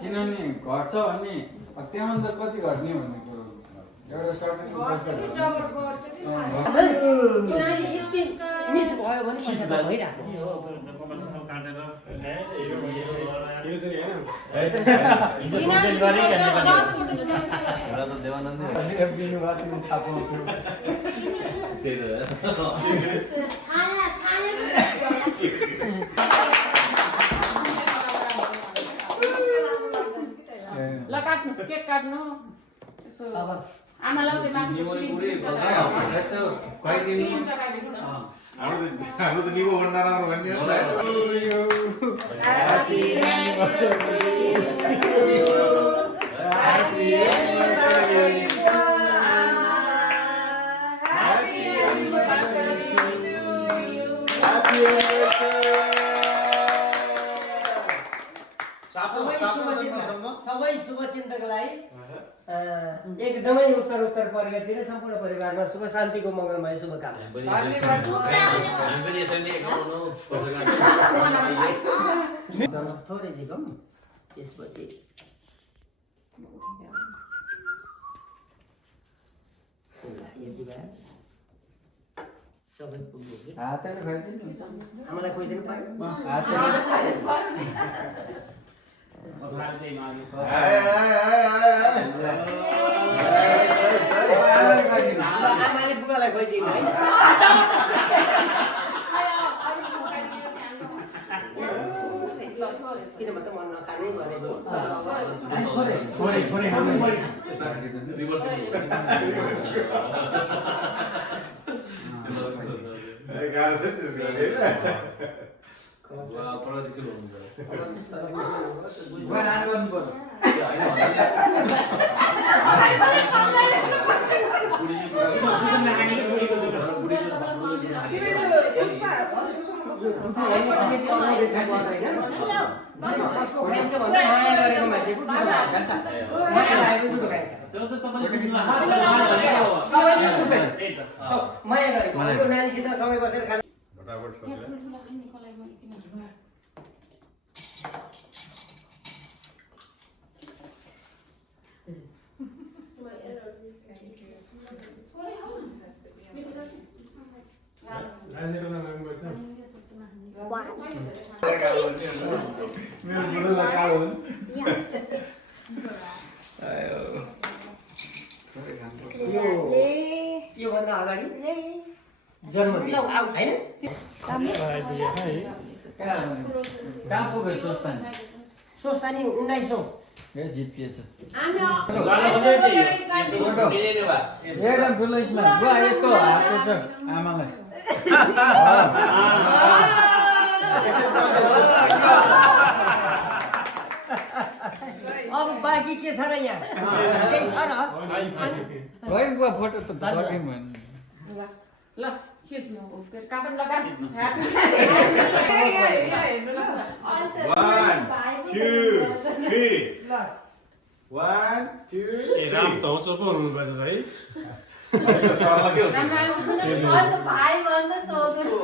किनभने घट्छ भने त्यहाँभन्दा कति घट्ने भन्ने कुरो एउटा सर्टेज मिस भयो भने पैसा त भइरहेको ल काट्नु केक काट्नु आमा लाउँदै हाम्रो त निको भन्दा राम्रो भन्ने हो सबै शुभचिन्तकलाई एकदमै उत्तर परिवारतिर सम्पूर्ण परिवारमा सुख शान्तिको मङ्गलमय शुभकामना थोरै झिकम त्यसपछि यति भए सबै पुग्यो कि हातले खाइदिनु हुन्छ आमालाई खोइदिनु पर्यो आमाले बुवालाई खोइदिनु है किनभने त मन नखाने भनेको गाह्रो छ त्यसको लागि माया गरेको नानीसित सँगै बसेर खानु यो भन्दा अगाडि जन्मदिन हैन कहाँ पुग्यो स्वस्थानी 1900 जितिएछ एकदम ठुलो स्माइल बुवा यस्तो हातको छ आमालाई अब बाँकी के छ र यहाँ केही छ र है बुवा फोटो त सक्यौँ भने ल खिच्नु काटन लगा 1 2 3 1 2 राम त हो चोको हुनुपर्छ भाइ सरला के हुन्छ भाइ भन्दा सोध्नु